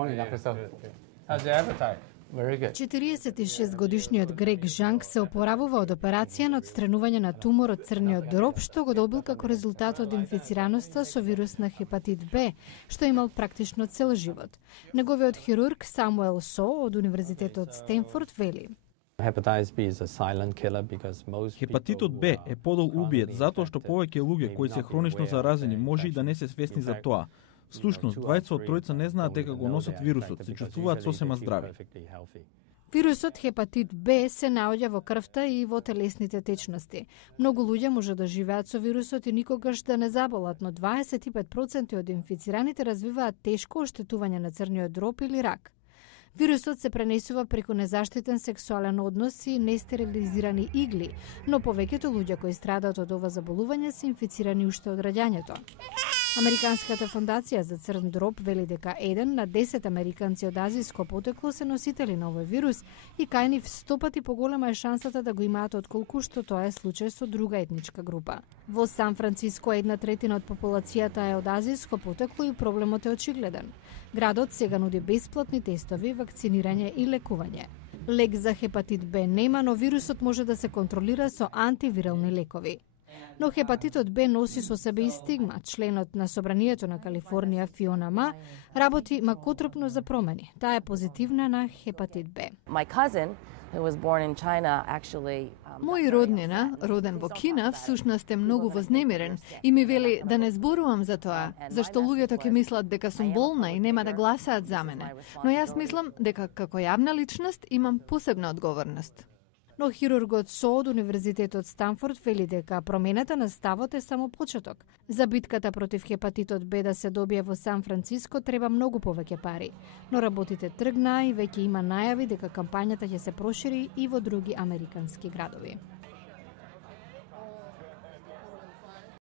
morning, Dr. Sel. How's your appetite? Very good. 46-годишниот Грег Жанк се опоравува од операција на отстранување на тумор од црниот дроб, што го добил како резултат од инфицираноста со вирус на хепатит Б, што имал практично цел живот. Неговиот хирург Самуел Со од Универзитетот Стенфорд вели: Хепатитот Б е подол убиец затоа што повеќе луѓе кои се хронично заразени може и да не се свесни за тоа. Всушност, двајца од тројца не знаат дека го носат вирусот, се чувствуваат сосема здрави. Вирусот хепатит Б се наоѓа во крвта и во телесните течности. Многу луѓе може да живеат со вирусот и никогаш да не заболат, но 25% од инфицираните развиваат тешко оштетување на црниот дроб или рак. Вирусот се пренесува преку незаштитен сексуален однос и нестерилизирани игли, но повеќето луѓе кои страдаат од ова заболување се инфицирани уште од раѓањето. Американската фондација за црн дроб вели дека 1 на 10 американци од азиско потекло се носители на овој вирус и кај нив 100 пати поголема е шансата да го имаат отколку што тоа е случај со друга етничка група. Во Сан Франциско 1/3 од популацијата е од азиско потекло и проблемот е очигледен. Градот сега нуди бесплатни тестови, вакцинирање и лекување. Лек за хепатит Б нема, но вирусот може да се контролира со антивирални лекови. Но хепатитот Б носи со себе и стигма. Членот на Собранието на Калифорнија Фиона Ма работи макотропно за промени. Таа е позитивна на хепатит Б. Мој роднина, роден во Кина, всушност е многу вознемирен и ми вели да не зборувам за тоа, зашто луѓето ќе мислат дека сум болна и нема да гласаат за мене. Но јас мислам дека како јавна личност имам посебна одговорност. Но хирургот Со од Универзитетот Стенфорд вели дека промената на ставот е само почеток. За битката против хепатитот Б да се добие во Сан Франциско треба многу повеќе пари. Но работите тргнаа и веќе има најави дека кампањата ќе се прошири и во други американски градови.